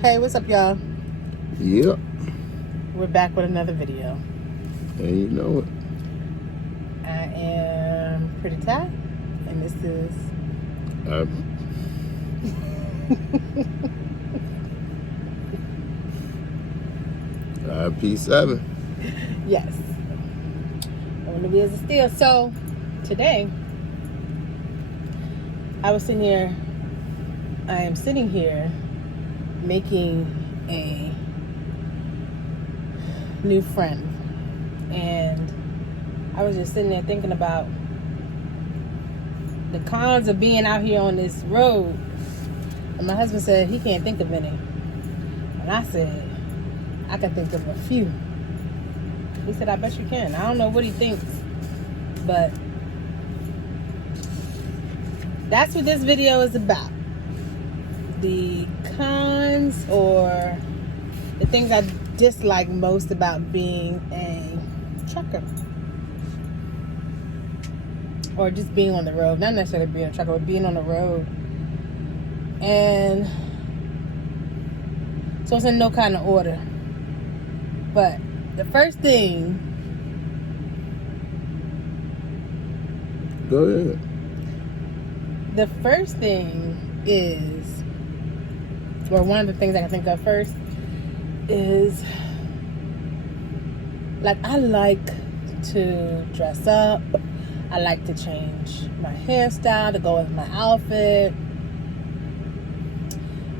Hey, what's up, y'all? Yep. We're back with another video. And you know it. I am Pretty Ty, and this is... P7. Yes. On the wheels of steel. So, today, I am sitting here making a new friend. And I was just sitting there thinking about the cons of being out here on this road. And my husband said he can't think of any. And I said, I can think of a few. He said, I bet you can. I don't know what he thinks, but that's what this video is about. The cons, or the things I dislike most about being a trucker. Or just being on the road. Not necessarily being a trucker, but being on the road. And so it's in no kind of order. But the first thing... Go ahead. The first thing is... or one of the things I can think of first is... like, I like to dress up. I like to change my hairstyle to go with my outfit.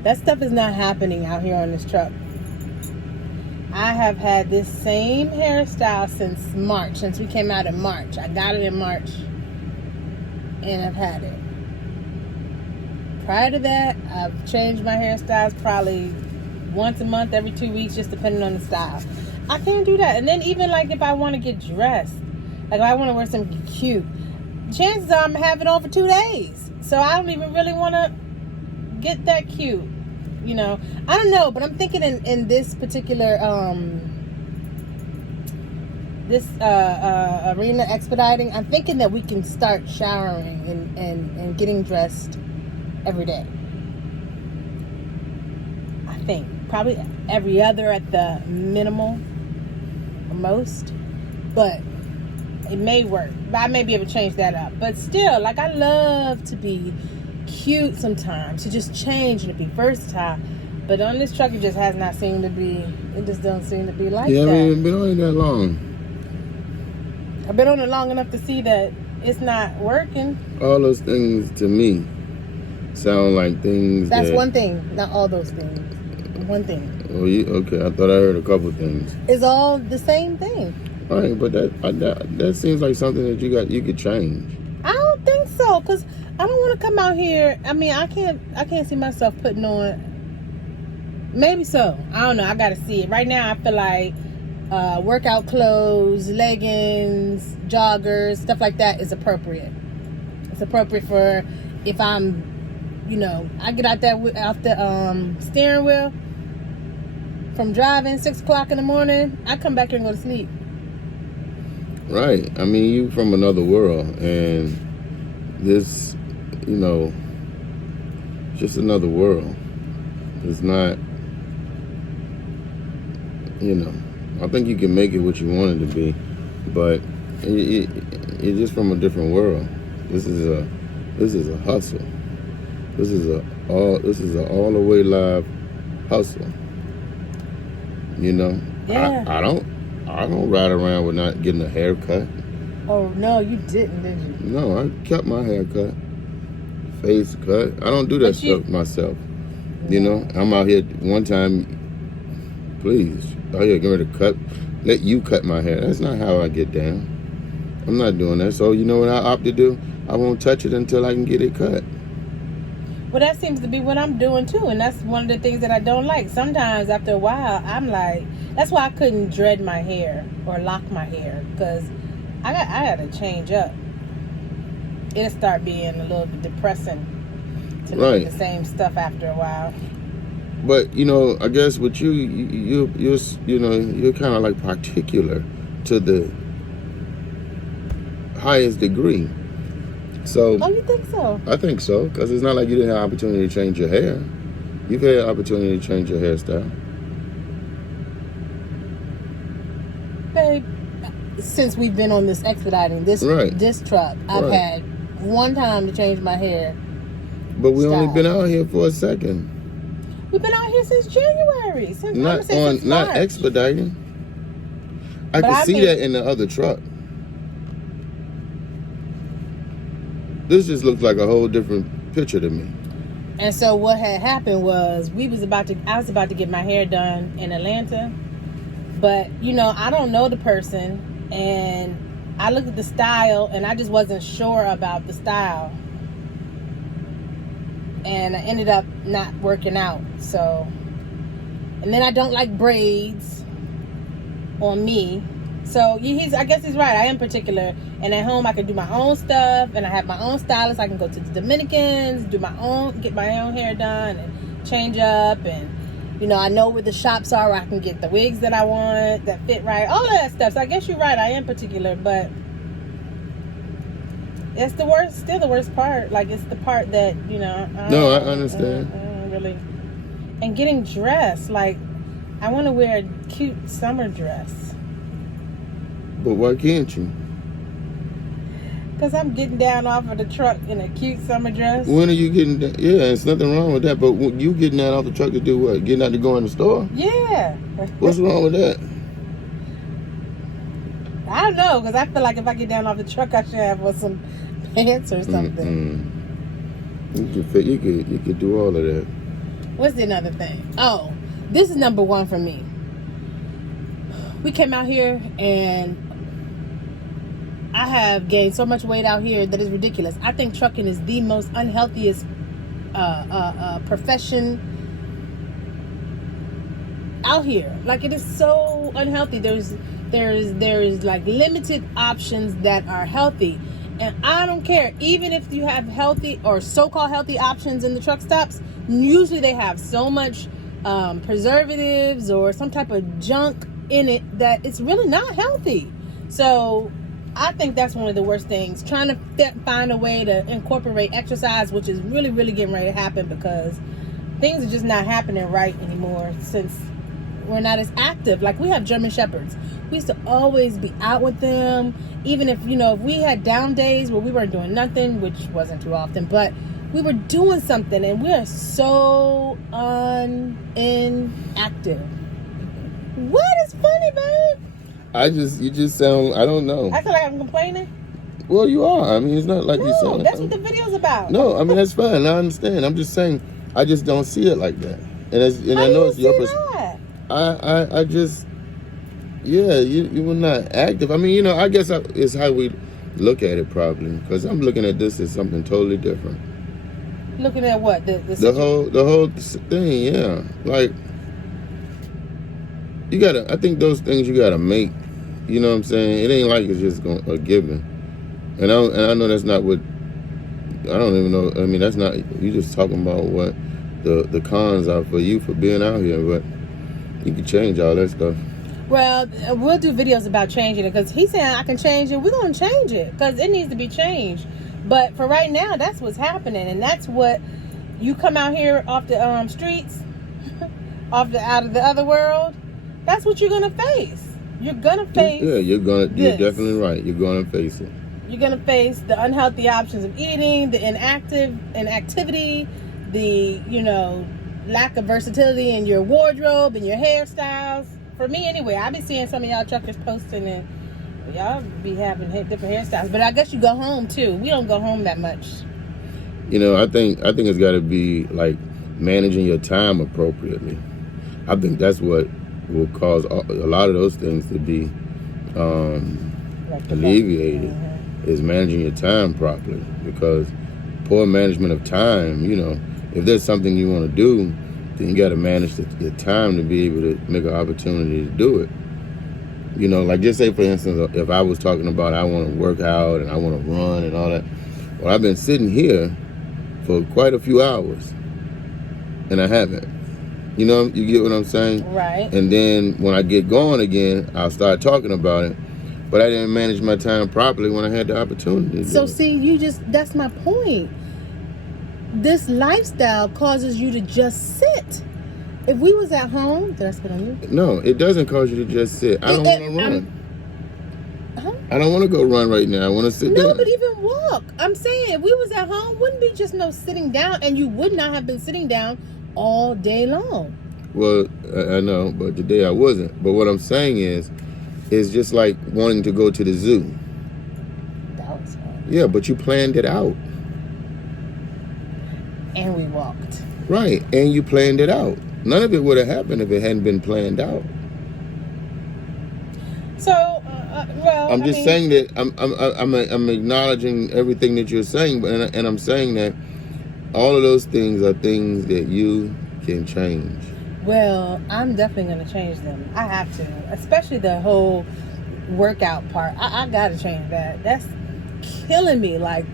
That stuff is not happening out here on this truck. I have had this same hairstyle since March, since we came out in March. I got it in March, and I've had it. Prior to that, I've changed my hairstyles probably once a month, every 2 weeks, just depending on the style. I can't do that. And then even like if I want to get dressed, like if I want to wear something cute, chances are I'm going to have it on for 2 days. So I don't even really want to get that cute. You know, I don't know, but I'm thinking in this particular arena expediting, I'm thinking that we can start showering and getting dressed every day. I think probably every other at the minimal or most, but it may work. But I may be able to change that up. But still, like, I love to be cute sometimes, to just change and to be versatile. But on this truck, it just has not seemed to be. It just don't seem to be like that. Yeah, I mean, been on it that long. I've been on it long enough to see that it's not working. All those things to me sound like things. That's one thing, not all those things. One thing. Oh, okay. I thought I heard a couple things. It's all the same thing. All right, but that seems like something that you could change. I don't think so, because I don't want to come out here. I mean, I can't see myself putting on. Maybe so. I don't know. I got to see it. Right now, I feel like workout clothes, leggings, joggers, stuff like that is appropriate. It's appropriate for if I'm, I get out off the steering wheel from driving 6 o'clock in the morning. I come back here and go to sleep. Right. I mean, you from another world, and this, just another world. It's not, I think you can make it what you want it to be, but it's just from a different world. This is a hustle. This is a all the way live hustle. Yeah. I don't ride around with not getting a haircut. Oh no, you didn't, did you? No, I kept my haircut, face cut. I don't do that stuff myself. Yeah. I'm out here one time. Please, out here getting ready to let you cut my hair. That's not how I get down. I'm not doing that. So you know what I opt to do? I won't touch it until I can get it cut. Well, that seems to be what I'm doing too, and that's one of the things that I don't like. Sometimes after a while, I'm like, that's why I couldn't dread my hair or lock my hair, because I got to change up. It'll start being a little bit depressing to do the same stuff after a while. But I guess with you're kind of like particular to the highest degree. So. Oh, you think so? I think so, because it's not like you didn't have opportunity to change your hair. You've had an opportunity to change your hairstyle. Babe, since we've been on this expediting, this truck, I've had one time to change my hair. But we only been out here for a second. We've been out here since January. Since not expediting. I could see that in the other truck. This just looks like a whole different picture to me. And so what had happened was I was about to get my hair done in Atlanta. But, you know, I don't know the person, and I looked at the style, and I just wasn't sure about the style. And I ended up not working out. So, and then I don't like braids on me. So, I guess he's right. I am particular. And at home, I can do my own stuff, and I have my own stylist. I can go to the Dominicans, get my own hair done, and change up, and you know, I know where the shops are where I can get the wigs that I want, that fit right, all of that stuff. So I guess you're right, I am particular, but it's still the worst part. Like, it's the part that, you know. I understand. Really. And getting dressed, like, I want to wear a cute summer dress. But why can't you? Because I'm getting down off of the truck in a cute summer dress. When are you getting down? Yeah, there's nothing wrong with that. But you getting down off the truck to do what? Getting out to go in the store? Yeah. What's wrong with that? I don't know, because I feel like if I get down off the truck, I should have on some pants or something. You could do all of that. What's the another thing? Oh, this is number one for me. We came out here, and I have gained so much weight out here that is ridiculous. I think trucking is the most unhealthiest profession out here. Like, it is so unhealthy. There's like limited options that are healthy, and I don't care. Even if you have healthy or so-called healthy options in the truck stops, usually they have so much preservatives or some type of junk in it that it's really not healthy. So I think that's one of the worst things. Trying to find a way to incorporate exercise, which is really, really getting ready to happen, because things are just not happening right anymore since we're not as active. Like, we have German Shepherds. We used to always be out with them, even if, you know, if we had down days where we weren't doing nothing, which wasn't too often, but we were doing something, and we are so inactive. What is funny, babe? You just sound, I don't know. I feel like I'm complaining. Well, you are. I mean, it's not like you sound. That's what the video's about. No, I mean, that's fine. I understand. I'm just saying, I just don't see it like that. And I know it's your perspective. I just, you were not active. I mean, you know, I guess it's how we look at it, probably, because I'm looking at this as something totally different. Looking at what? The whole thing, yeah. Like, I think those things you gotta make. You know what I'm saying? It ain't like it's just a given. And I know that's not what, I don't even know. I mean, that's not, you just talking about what the cons are for you for being out here, but you can change all that stuff. Well, we'll do videos about changing it, because he's saying I can change it. We're going to change it, because it needs to be changed. But for right now, that's what's happening. And that's what, you come out here off the streets, out of the other world, that's what you're going to face. You're going to face. Yeah, you're definitely right. You're going to face it. You're going to face the unhealthy options of eating, the inactivity, the, you know, lack of versatility in your wardrobe and your hairstyles. For me, anyway, I be seeing some of y'all truckers posting, and y'all be having different hairstyles. But I guess you go home too. We don't go home that much. You know, I think it's got to be like managing your time appropriately. I think that's what will cause a lot of those things to be alleviated. Is managing your time properly, because poor management of time, you know, if there's something you want to do, then you got to manage your time to be able to make an opportunity to do it. You know, like, just say, for instance, if I was talking about I want to work out and I want to run and all that, well, I've been sitting here for quite a few hours, and I haven't. You know, you get what I'm saying? Right. And then when I get going again, I'll start talking about it. But I didn't manage my time properly when I had the opportunity. So see, that's my point. this lifestyle causes you to just sit. If we was at home, did I spit on you? No, it doesn't cause you to just sit. I don't want to run. I don't want to go run right now. I want to sit down. No, but even walk. I'm saying, if we was at home, wouldn't be just no sitting down, and you would not have been sitting down all day long. Well, I know, but today I wasn't. But what I'm saying is, it's just like wanting to go to the zoo. That was fun. Yeah, but you planned it out. And we walked. Right, and you planned it out. None of it would have happened if it hadn't been planned out. So, well, I'm just saying that I'm acknowledging everything that you're saying, but and I'm saying that all of those things are things that you can change. Well, I'm definitely going to change them. I have to, especially the whole workout part. I got to change that. That's killing me. Like,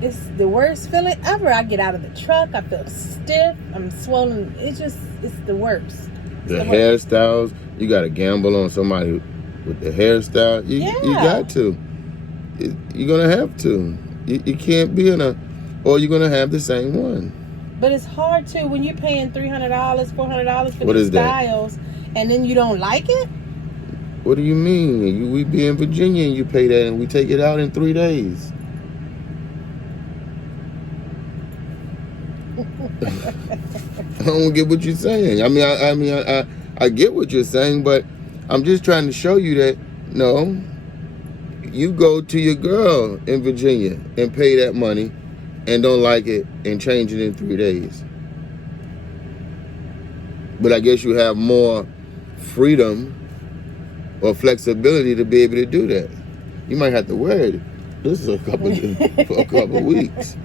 it's the worst feeling ever. I get out of the truck, I feel stiff, I'm swollen. It's the worst. The hairstyles, you got to gamble on somebody with the hairstyle. You got to. You're going to have to. You can't be or you're going to have the same one. But it's hard to when you're paying $300, $400 for What these is that? styles, and then you don't like it. What do you mean? We be in Virginia and you pay that, and we take it out in 3 days. I don't get what you're saying. I get what you're saying, but I'm just trying to show you that no, you go to your girl in Virginia and pay that money and don't like it and change it in 3 days. But I guess you have more freedom or flexibility to be able to do that. You might have to wear it. This is for a couple of weeks.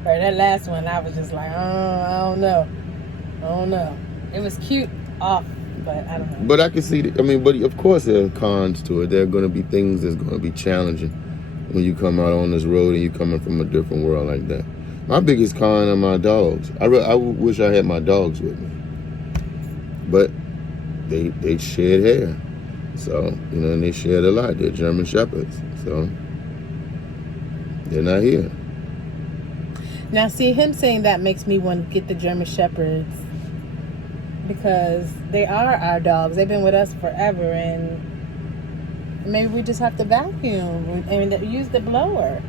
Or that last one, I was just like, I don't know. It was cute off, but I don't know. But I can see, but of course there are cons to it. There are going to be things that's going to be challenging when you come out on this road and you're coming from a different world like that. My biggest con are my dogs. I wish I had my dogs with me. But they shed hair. So, and they shed a lot. They're German Shepherds. So, they're not here. Now, see, him saying that makes me want to get the German Shepherds because they are our dogs. They've been with us forever, and maybe we just have to vacuum and use the blower.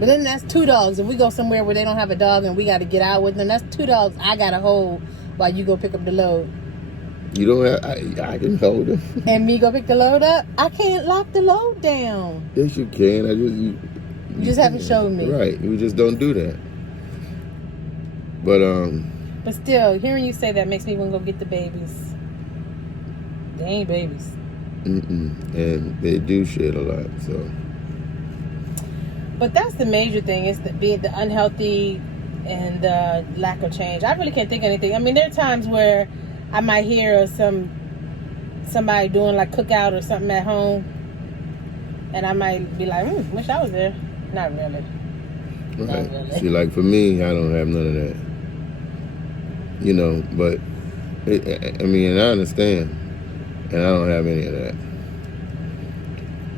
But then that's 2 dogs. If we go somewhere where they don't have a dog and we got to get out with them, that's 2 dogs I got to hold while you go pick up the load. You don't have, I can hold them. And me go pick the load up? I can't lock the load down. Yes, you can. You just haven't showed me. Right. We just don't do that. But still, hearing you say that makes me want to go get the babies. They ain't babies. And they do shed a lot, so. But that's the major thing, is the unhealthy and the lack of change. I really can't think of anything. I mean, there are times where I might hear of somebody doing like cookout or something at home, and I might be like, wish I was there. Not really. Right. Not really. See, like for me, I don't have none of that. But and I understand, and I don't have any of that.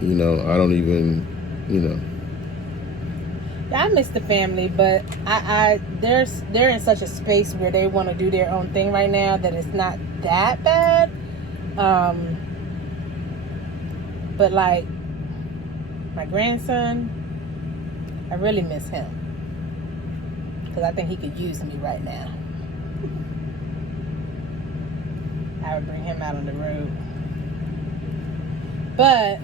I don't even, I miss the family, but they're in such a space where they want to do their own thing right now that it's not that bad. But like my grandson, I really miss him because I think he could use me right now. I would bring him out on the road. But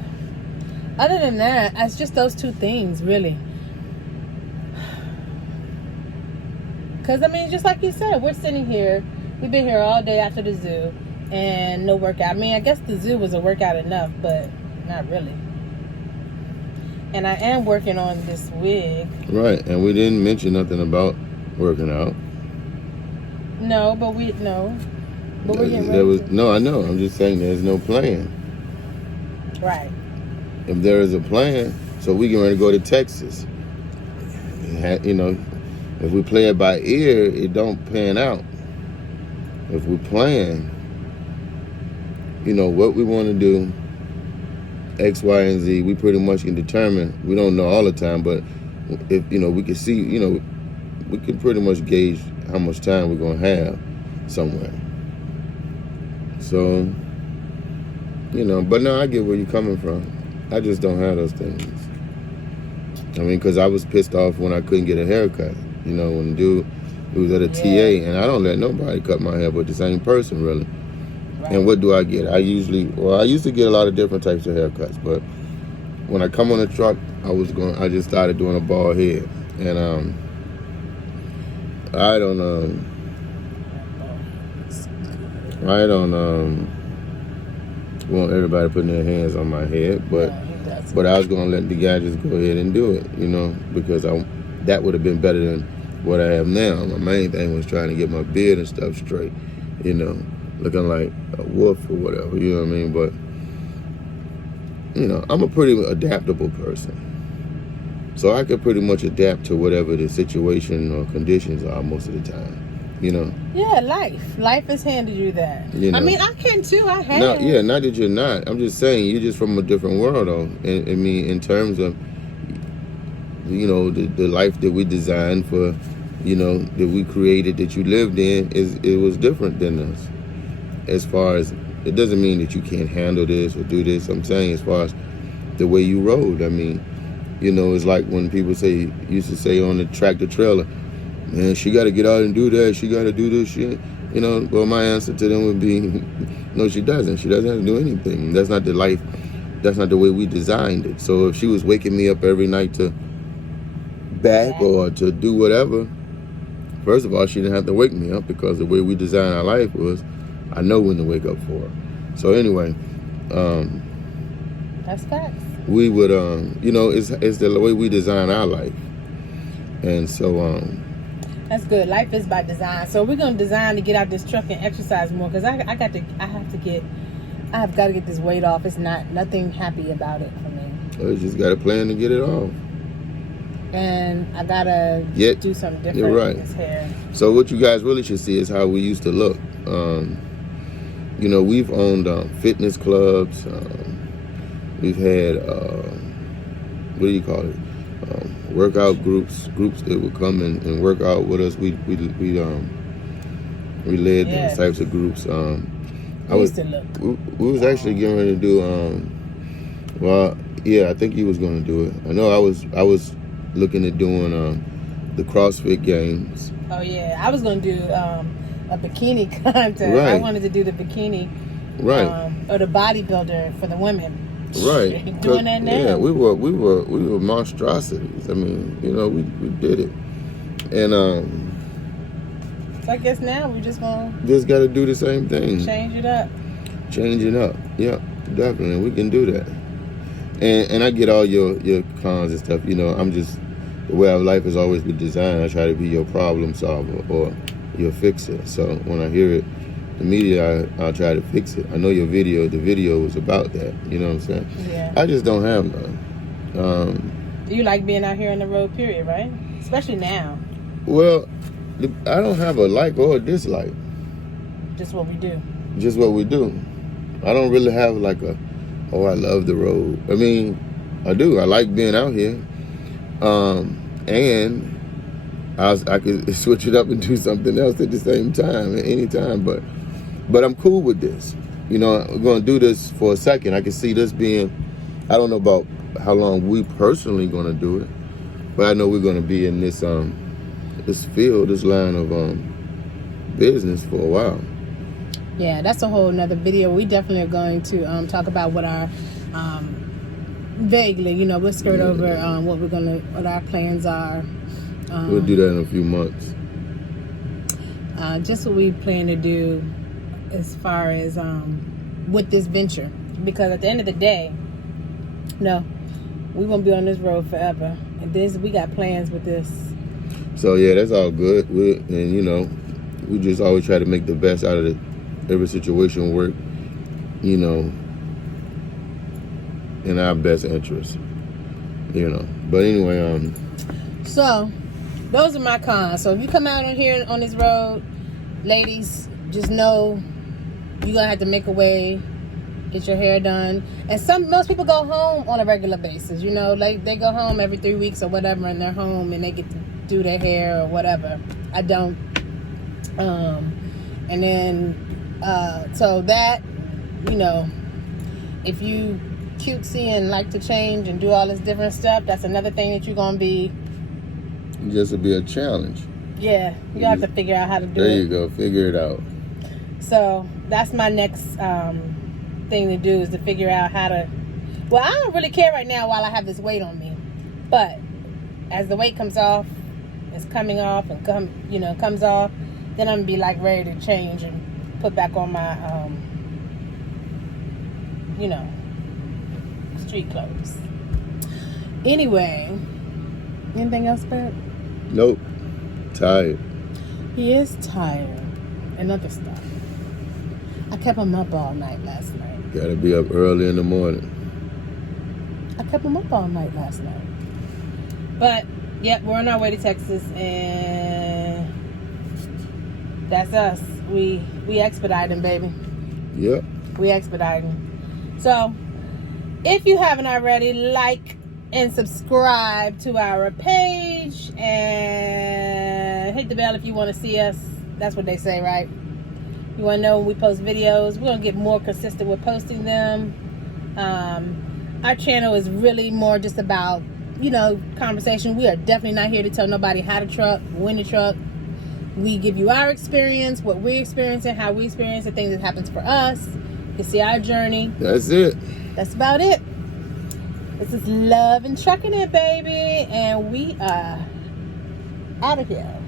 other than that, it's just those 2 things, really. Because, just like you said, we're sitting here. We've been here all day after the zoo and no workout. I guess the zoo was a workout enough, but not really. And I am working on this wig. Right, and we didn't mention nothing about working out. No, but we're getting ready. No, I know. I'm just saying there's no plan. Right. If there is a plan, so we get ready to go to Texas. If we play it by ear, it don't pan out. If we plan, what we want to do, X, Y, and Z, we pretty much can determine. We don't know all the time, but if we can see, we can pretty much gauge how much time we're gonna have somewhere. So, but no, I get where you're coming from. I just don't have those things. I mean, because I was pissed off when I couldn't get a haircut. When the dude was at a TA, and I don't let nobody cut my hair but the same person, really. Right. And what do I get? I used to get a lot of different types of haircuts, but when I come on the truck, I just started doing a bald head. And I don't want everybody putting their hands on my head, but I was gonna let the guy just go ahead and do it, because that would have been better than what I have now. My main thing was trying to get my beard and stuff straight, looking like a wolf or whatever, you know what I mean? But I'm a pretty adaptable person. So I could pretty much adapt to whatever the situation or conditions are most of the time, Yeah, life has handed you that. I mean, I can too. I have. No, yeah, not that you're not. I'm just saying you're just from a different world, though. And I mean, in terms of, the life that we designed for, that we created, that you lived in, it was different than us. As far as, it doesn't mean that you can't handle this or do this. I'm saying as far as the way you rode. I mean, it's like when people used to say on the tractor trailer, man, she got to get out and do that. She got to do this shit. Well, my answer to them would be, no, she doesn't. She doesn't have to do anything. That's not the life. That's not the way we designed it. So if she was waking me up every night to back or to do whatever, first of all, she didn't have to wake me up, because the way we designed our life was, I know when to wake up for her. So anyway, that's facts. We would, it's the way we design our life. And so, that's good. Life is by design. So we're gonna design to get out this truck and exercise more, because I have got to get this weight off. It's nothing happy about it for me. You just got a plan to get it off. And I gotta do something different right. with this hair. So what you guys really should see is how we used to look. We've owned fitness clubs. We've had what do you call it? Workout groups that would come and work out with us. We led those types of groups. We was actually getting ready to do. I think he was going to do it. I know I was looking at doing the CrossFit games. Oh yeah, I was going to do a bikini contest. Right. I wanted to do the bikini, right, or the bodybuilder for the women. Right. Doing that now. Yeah, we were monstrosities. I mean, we did it. And so I guess now we just got to do the same thing. Change it up. Yeah, definitely. We can do that. And I get all your cons and stuff. I'm just, the way of life has always been designed. I try to be your problem solver or your fixer. So when I hear it, immediately I'll try to fix it. I know the video was about that. You know what I'm saying? Yeah. I just don't have none. You like being out here on the road, period, right? Especially now. Well, I don't have a like or a dislike. Just what we do. Just what we do. I don't really have like I love the road. I mean, I do. I like being out here. And I could switch it up and do something else at the same time, at any time. But I'm cool with this. We're going to do this for a second. I can see this being, I don't know about how long we personally going to do it, but I know we're going to be in this field, this line of business for a while. Yeah, that's a whole nother video. We definitely are going to talk about what our vaguely, we'll skirt over what our plans are. We'll do that in a few months. Just what we plan to do as far as with this venture, because at the end of the day, we won't be on this road forever, and we got plans with this. So yeah, that's all good. We just always try to make the best out of every situation work, in our best interest, But anyway, so those are my cons. So if you come out on here on this road, ladies, just know you're gonna have to make a way get your hair done. And most people go home on a regular basis, you know, like they go home every 3 weeks or whatever, and they're home and they get to do their hair or whatever. I don't. And then, so that, you know, if you cutesy and like to change and do all this different stuff, that's another thing that you're going to be. Just to be a challenge. Yeah, you have to figure out how to do it. There you go, figure it out. So that's my next thing to do, is to figure out how to. Well, I don't really care right now while I have this weight on me, but as the weight comes off, it's coming off and comes off, then I'm gonna be like ready to change and put back on my street clothes. Anyway, anything else, babe? Nope. Tired. He is tired. And other stuff. I kept him up all night last night. Gotta be up early in the morning. I kept him up all night last night. But, yep, we're on our way to Texas, and that's us. We expediting, baby. Yep. We expediting. So, if you haven't already, like and subscribe to our page, and hit the bell if you want to see us. That's what they say, right? You want to know when we post videos. We're going to get more consistent with posting them. Our channel is really more just about, conversation. We are definitely not here to tell nobody how to truck, when to truck. We give you our experience, what we're experiencing, how we experience the things that happens for us. You can see our journey. That's it. That's about it. This is Love and Trucking It, baby. And we are out of here.